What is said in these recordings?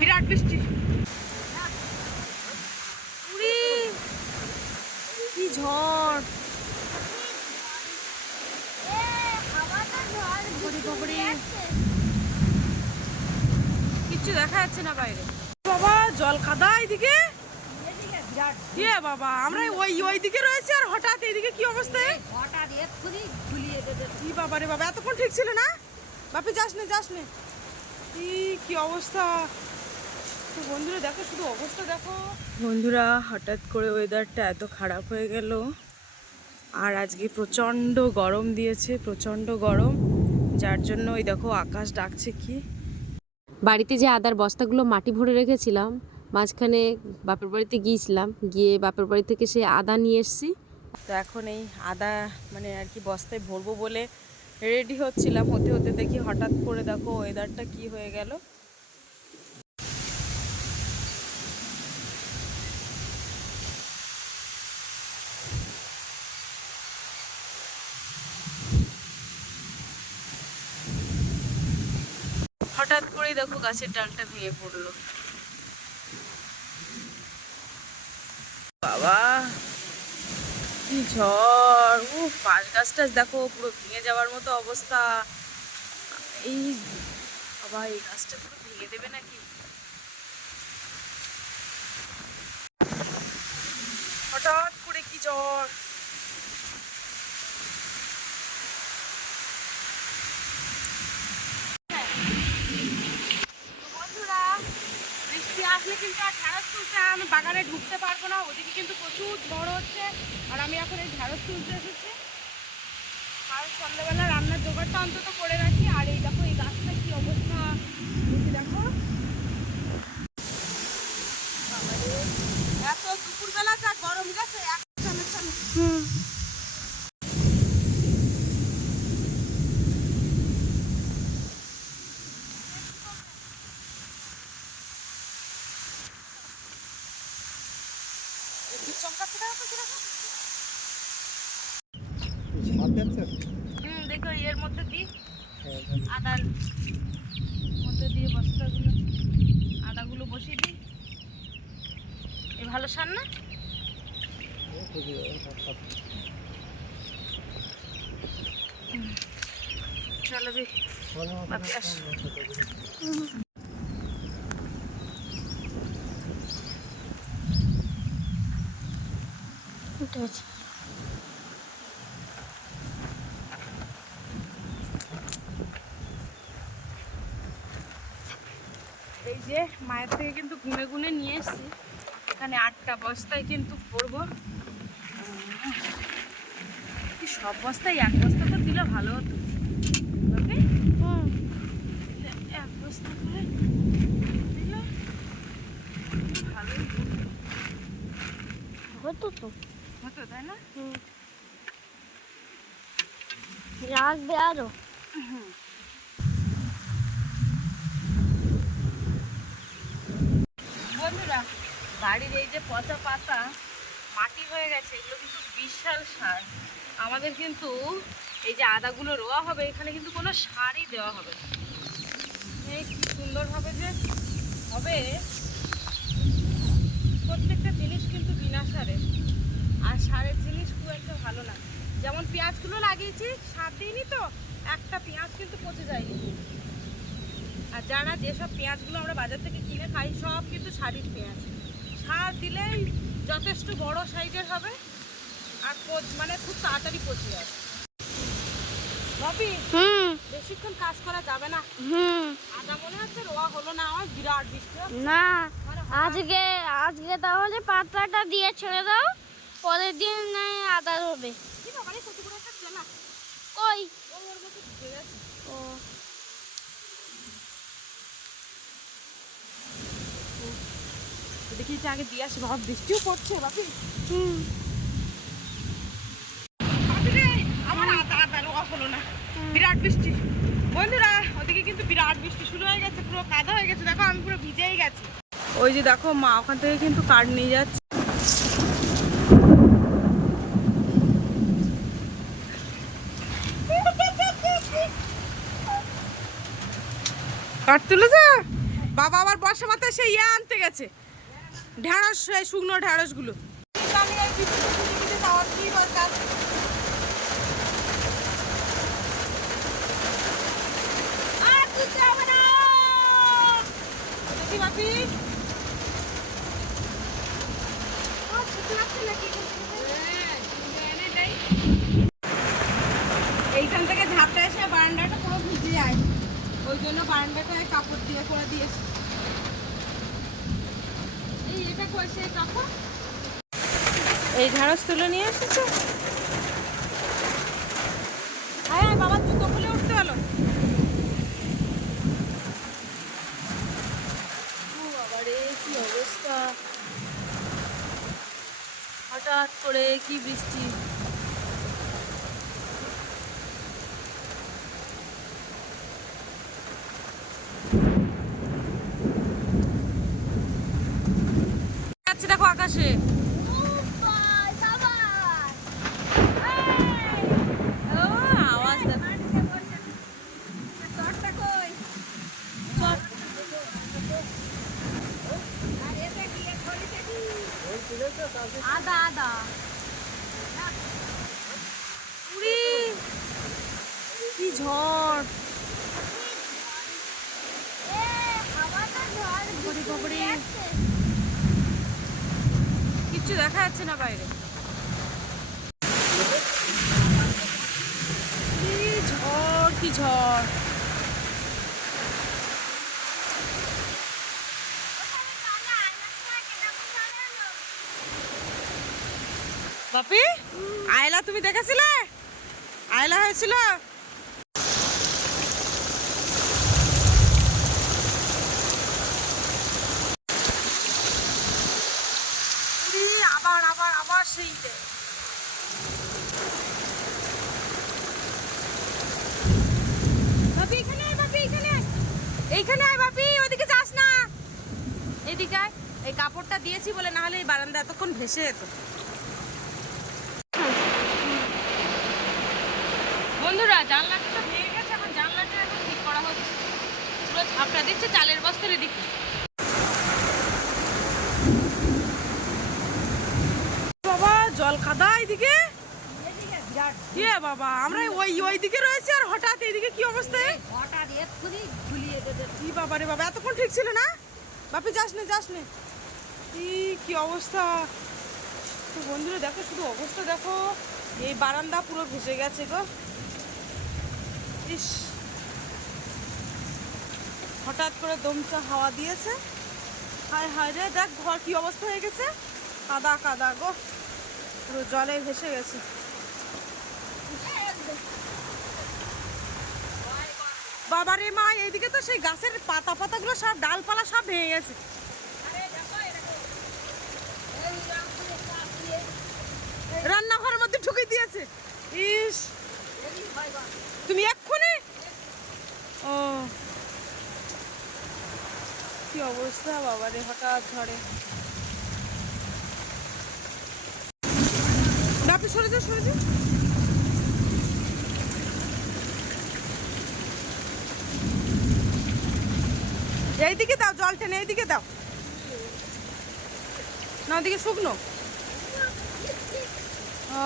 বিরাট বৃষ্টি। উড়ি। কি ঝড়। কিচ্ছু দেখা যাচ্ছে না বাইরে। বাবা জল কাদা এদিকে। এ বাবা আমরা ওই ওই দিকে রয়েছে আর হঠাৎ এইদিকে কি অবস্থা? হঠাৎ এক্ষুনি ঝুলিয়ে দেবে। কি বাবা রে বাবা এতক্ষণ ঠিক ছিল না? বাপি যাস নে যাস নে। কি কি অবস্থা? তো বন্ধুরা দেখো শুধু অবস্থা দেখো। বন্ধুরা হঠাৎ করে ওয়েদারটা এত খারাপ হয়ে গেল। আর আজকে প্রচণ্ড গরম দিয়েছে প্রচণ্ড গরম। যার জন্য ওই দেখো আকাশ ডাকছে কি। বাড়িতে যে আদার বস্তাগুলো মাটি ভরে রেখেছিলাম মাঝখানে বাপের বাড়িতে গিয়েছিলাম গিয়ে বাপের বাড়ি থেকে সে আদা নিয়ে এসেছি। তো এখন এই আদা মানে আর কি বস্তায় ভরবো বলে রেডি হচ্ছিলাম। হতে হতে দেখি হঠাৎ করে দেখো ওয়েদারটা কি হয়ে গেল হঠাৎ করেই দেখো গাছের ডালটা ভেঙে পড়ল। বাবা, কি ঝড়। ও পাঁচ গাছ টাছ দেখো, পুরো ভেঙে যাওয়ার মতো অবস্থা। এই বাবা, এই গাছটা পুরো ভেঙে দেবে নাকি? হঠাৎ করে কি ঝড়। আসলে কিন্তু আর ঢ্যাঁড়স তুলতে আমি বাগানে ঢুকতে পারব না। ওদিকে কিন্তু প্রচুর ঝড় হচ্ছে। আর আমি এখন এই ঢ্যাঁড়স তুলতে এসেছি। আর সন্ধ্যাবেলা রান্নার জোগাড়টা অন্তত করে রাখি। আর এই দেখো, এই গাছটা কি অবস্থা? দেখি। এত দুপুরবেলা যা গরম গেছে এক হুম দেখো এর মধ্যে দিই আদার মধ্যে দিয়ে বস্তাগুলো আদাগুলো বসিয়ে দিই। এই ভালো সার না। চলো রে বাপি আস। যে মায়ের থেকে কিন্তু গুনে গুনে নিয়ে এসেছি। এখানে আটটা বস্তায় কিন্তু কি সব বস্তায়? এক বস্তা তো দিলে ভালো হতো। বাপি? এক বস্তা করে দিলে ভালোই হতো। তো। হতো তাই না? রাখবে আরও। বন্ধুরা বাড়ির এই যে পচা পাতা মাটি হয়ে গেছে, এগুলো কিন্তু বিশাল সার। আমাদের কিন্তু এই যে আদাগুলো রোয়া হবে, এখানে কিন্তু কোনো সারই দেওয়া হবে এই সুন্দরভাবে যে হবে, প্রত্যেকটা জিনিস কিন্তু বিনা সারে। আর সারের জিনিস খুব একটা ভালো না। যেমন পেঁয়াজগুলো লাগিয়েছি, সার দিইনি তো, একটা পেঁয়াজ কিন্তু পচে যায়নি। আর যারা যেসব পেঁয়াজগুলো আমরা বাজার থেকে কিনে খাই, সব কিন্তু সারির পেঁয়াজ। সার দিলেই যথেষ্ট বড় সাইজের হবে। আর মানে খুব তাড়াতাড়ি পচে যাবে। রবি হুম। বেশিক্ষণ কাজ করা যাবে না। হুম। আদা মনে হচ্ছে রোয়া হলো না আমার বিরাট বৃষ্টি না মানে আজকে আজকে তাহলে পাতাটা দিয়ে ছেড়ে দাও পরের দিন নয় আদা হবে। বাবা কই? ও। দেখি এটা আগে দিয়ে আসি বাবা বৃষ্টিও পড়ছে বাপি। হুম। বিরাট বৃষ্টি। বন্ধুরা ওদিকে কিন্তু বিরাট বৃষ্টি শুরু হয়ে গেছে পুরো কাদা হয়ে গেছে। দেখো আমি পুরো ভিজেই গেছি। ওই যে দেখো মা ওখান থেকে কিন্তু কাঠ নিয়ে যাচ্ছে। কাঠ তুলেছে? বাবা আবার বর্ষা মাথায় সে ইয়ে আনতে গেছে। এই শুকনো নাকি এইখান থেকে ঝাপটা এসে বারান্দাটা পুরো ভিজে যায়। ওই জন্য বারান্দাটায় কাপড় দিয়ে করে দিয়েছি। এই ঢেঁড়স তুলে নিয়ে এসেছ? হ্যাঁ বাবা, জুতো খুলে উঠতে হলো কি অবস্থা? হঠাৎ করে কি বৃষ্টি যাচ্ছে দেখো আকাশে ও আওয়াজ দেখো আদা আদা। উড়ি। কি ঝড়। কিচ্ছু দেখা যাচ্ছে না বাইরে। কি ঝড় কি ঝড়। বাপি? আয়লা তুমি দেখেছিলে? আয়লা হয়েছিল? আবার আবার আবার সেই দেয় এখানে আয় এখানে এইখানে আয় বাপি ওইদিকে যাস না। এদিকে আয়। এই কাপড়টা দিয়েছি বলে না হলে এই বারান্দা এতক্ষণ ভেসে যেত। জানলাটা তো ভেঙে গেছে এখন জানলাটা এখন ঠিক করা হচ্ছে। পুরো ঝাপটা দিচ্ছে চালের বস্তার এদিকে। বাবা জল খাদা এদিকে? ইয়ে বাবা আমরা ওই ওই দিকে রয়েছে আর হঠাৎ এইদিকে কি অবস্থা? এ? হঠাৎ এক্ষুনি ঝুলিয়ে দেবে। কি বাবা রে বাবা এতক্ষণ ঠিক ছিল না? বাপি যাস নে যাস নে। কি কি অবস্থা? তো বন্ধুরা দেখো শুধু অবস্থা দেখো। এই বারান্দা পুরো ভেসে গেছে গো। ইস। হঠাৎ করে দমচা হাওয়া দিয়েছে। হায় হায় রে, দেখ, ঘর কি অবস্থা হয়ে গেছে। কাদা কাদা গো, পুরো জলে ভেসে গেছে। বাবারে মা, এইদিকে তো সেই গাছের পাতা পাতাগুলো সব, ডালপালা সব ভেঙে গেছে। রান্নাঘরের মধ্যে ঢুকে দিয়েছে। ইস। তুমি এক্ষুনি ও কি অবস্থা বাবারে হঠাৎ ঝড়ে। বাপি সরে যাও সরে যাও এইদিকে দাও জল টেনে, এইদিকে দাও। না, ওদিকে শুকনো। ও।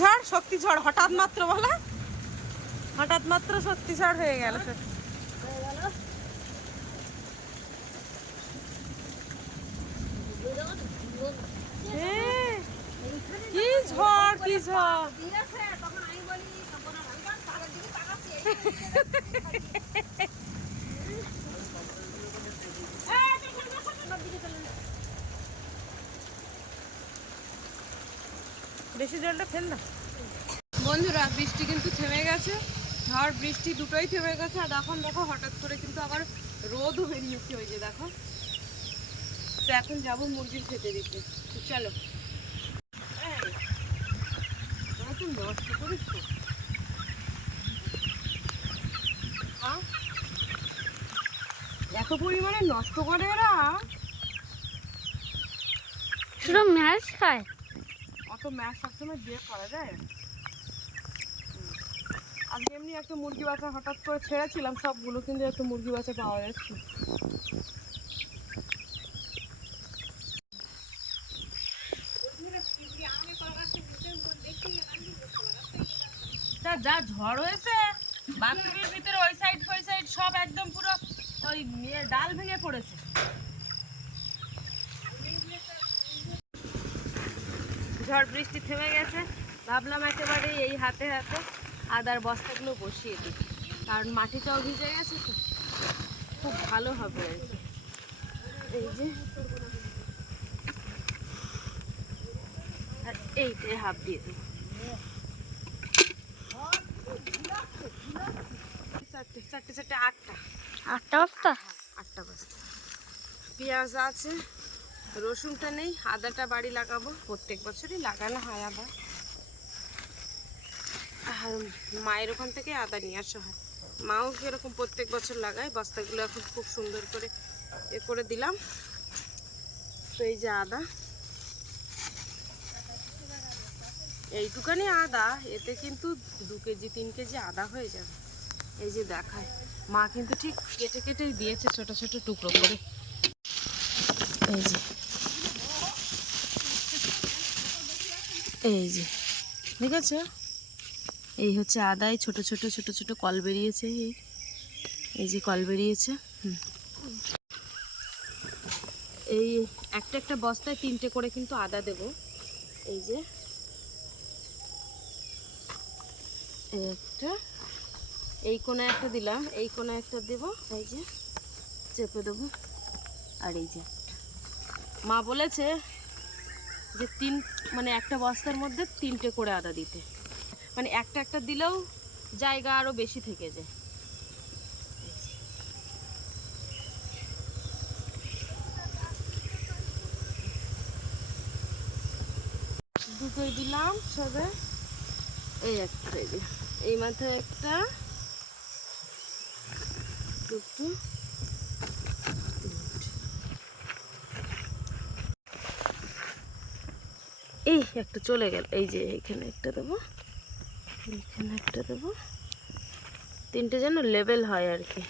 ঝড় শক্তি ঝড় হঠাৎ মাত্র বলা। হঠাৎ মাত্র শক্তি ঝড় হয়ে গেল। কি ঝড় কি ঝড় দিয়েছে তখন আমি বলি তখন আর আমি কারণ তাদের দিকে তাকাচ্ছি এই তো দিকে দেখছি। এই, দেখুন, দেখুন, আমার দিকে চলে না। বেশি জলটা ফেল না। বন্ধুরা বৃষ্টি কিন্তু থেমে গেছে। ঝড় বৃষ্টি দুটোই থেমে গেছে। আর এখন দেখো হঠাৎ করে কিন্তু আবার রোদও বেরিয়েছে ওই যে দেখো। তো এখন যাব মুরগির খেতে দিতে চলো। নষ্ট করিস তো? এত পরিমাণে নষ্ট করে এরা। শুধু ম্যাচ খায়? অত ম্যাচ দিয়ে করা যায়। আজকে এমনি একটা মুরগি বাচ্চা হঠাৎ করে ছেড়েছিলাম সবগুলো, কিন্তু একটা মুরগি বাচ্চা পাওয়া যাচ্ছে যা ঝড় হয়েছে, বাথরুমের ভিতরে ওই সাইড ওই সাইড সব একদম পুরো ওই ইয়ে ডাল ভেঙে পড়েছে। ঝড় বৃষ্টি থেমে গেছে ভাবলাম একেবারে এই হাতে হাতে আদার বস্তাগুলো বসিয়ে দিই। কারণ মাটিটাও ভিজে গেছে তো খুব ভালো হবে আর কি। এই যে আর এইটাই হাফ দিয়ে দেবো চারটে চারটে চারটে আটটা। আটটা বস্তা? আটটা বস্তা। পেঁয়াজ আছে রসুনটা নেই, আদাটা বাড়ি লাগাবো, প্রত্যেক বছরই লাগানো হয় আদা। আর মায়ের ওখান থেকে আদা নিয়ে আসা হয়। মাও এরকম প্রত্যেক বছর লাগায়, বস্তাগুলো এখন খুব সুন্দর করে এ করে দিলাম। তো এই যে আদা। এইটুকানি আদা, এতে কিন্তু দু কেজি, তিন কেজি আদা হয়ে যাবে। এই যে দেখায়। মা কিন্তু ঠিক কেটে কেটে দিয়েছে ছোট ছোট টুকরো করে। এই যে। এই যে ঠিক আছে এই হচ্ছে আদায়, ছোট ছোট ছোট ছোট কল বেরিয়েছে, এই। এই যে কল বেরিয়েছে। এই একটা একটা বস্তায় তিনটে করে কিন্তু আদা দেব। এই যে। একটা, এই কোণে একটা দিলাম, এই কোণে একটা দেব, এই যে। চেপে দেবো, আর এই যে মা বলেছে যে তিন মানে একটা বস্তার মধ্যে তিনটে করে আদা দিতে। মানে একটা একটা দিলেও জায়গা আরও বেশি থেকে যায়। দুটোই দিলাম সবে। এই একটা, এই মাথায় একটা। দুটো। এই একটা চলে গেল। এই যে এখানে একটা দেবো। এখানে একটা দেবো। তিনটে যেন লেভেল হয় আর কি।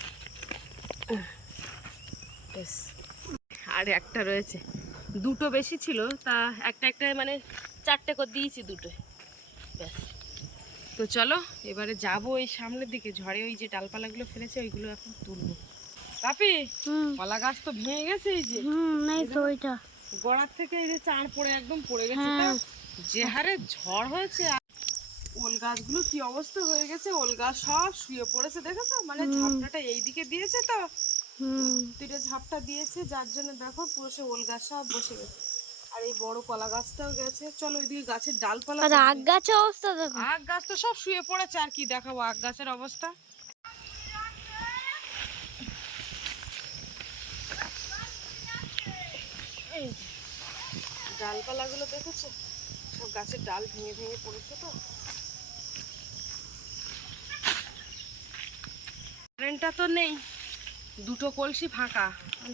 আর একটা রয়েছে। দুটো বেশি ছিল তা একটা একটা মানে চারটে করে দিয়েছি দুটো। ব্যাস তো চলো এবারে যাব ওই সামনের দিকে। ঝড়ে ওই যে ডালপালাগুলো ফেলেছে ওইগুলো এখন তুলবো। হুম। কলা গাছ তো ভেঙে গেছে এই যে। হুম নেই তো ওইটা। গোড়ার থেকে এই যে চার পড়ে একদম পড়ে গেছে হ্যাঁ। যে হারে ঝড় হয়েছে ওল গাছগুলো কি অবস্থা হয়ে গেছে? ওল গাছ সব শুয়ে পড়েছে দেখেছ? মানে। ঝাপটাটা এইদিকে দিয়েছে তো। দুটো ঝাপটা দিয়েছে যার জন্য দেখো পুরো সে ওল গাছ সব বসে গেছে। আর এই বড় কলা গাছটাও গেছে। চলো ওইদিকে গাছের ডালপালা আগ গাছের অবস্থা দেখো। আখ গাছ তো সব শুয়ে পড়েছে আর কি দেখাবো? আখ গাছের অবস্থা। এই ডালপালাগুলো দেখেছ? সব গাছের ডাল ভেঙে ভেঙে পড়েছে তো। কারেন্টটা তো নেই। দুটো কলসি ফাঁকা।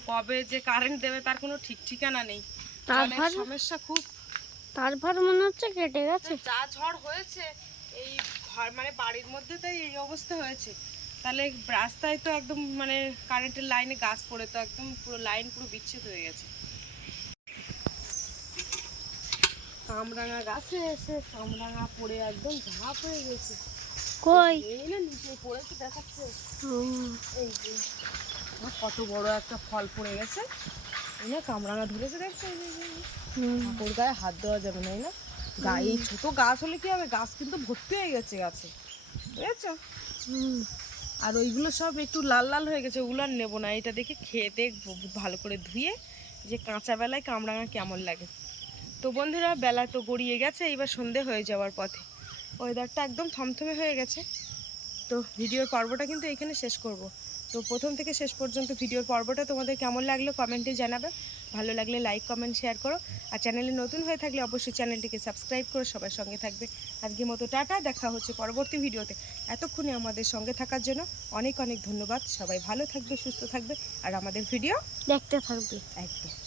কবে যে কারেন্ট দেবে তার কোনো ঠিক ঠিকানা নেই। তারপর সমস্যা খুব। তারপর মনে হচ্ছে কেটে গেছে। যা ঝড় হয়েছে এই ঘর মানে বাড়ির মধ্যে তাই এই অবস্থা হয়েছে। তাহলে রাস্তায় তো একদম মানে কারেন্টের লাইনে গাছ পড়ে তো একদম পুরো লাইন পুরো বিচ্ছেদ হয়ে গেছে। কামরাঙা গাছে এসে কামরাঙা পড়ে একদম ঝাঁপ হয়ে গেছে। কই? এই না নিচে পড়েছে দেখাচ্ছে। এই যে কত বড় একটা ফল পড়ে গেছে। এই না কামরাঙা ধরেছে দেখছ। ওর গায়ে হাত দেওয়া যাবে না এই না? গায়ে ছোট গাছ হলে কি হবে? গাছ কিন্তু ভর্তি হয়ে গেছে গাছে। বুঝেছ। আর ওইগুলো সব একটু লাল লাল হয়ে গেছে ওগুলো আর নেব না। এটা দেখে খেয়ে দেখব ভালো করে ধুয়ে যে কাঁচা বেলায় কামরাঙা কেমন লাগে। তো বন্ধুরা বেলা তো গড়িয়ে গেছে এবার সন্ধে হয়ে যাওয়ার পথে। ওয়েদারটা একদম থমথমে হয়ে গেছে। তো ভিডিওর পর্বটা কিন্তু এখানে শেষ করব। তো প্রথম থেকে শেষ পর্যন্ত ভিডিওর পর্বটা তোমাদের কেমন লাগল কমেন্টে জানাবে। ভালো লাগলে লাইক কমেন্ট শেয়ার করো। আর চ্যানেলে নতুন হয়ে থাকলে অবশ্যই চ্যানেলটিকে সাবস্ক্রাইব করে সবার সঙ্গে থাকবে। আজকের মতো টাটা দেখা হচ্ছে পরবর্তী ভিডিওতে। এতক্ষণে আমাদের সঙ্গে থাকার জন্য অনেক অনেক ধন্যবাদ। সবাই ভালো থাকবে সুস্থ থাকবে। আর আমাদের ভিডিও দেখতে থাকবি। একদম।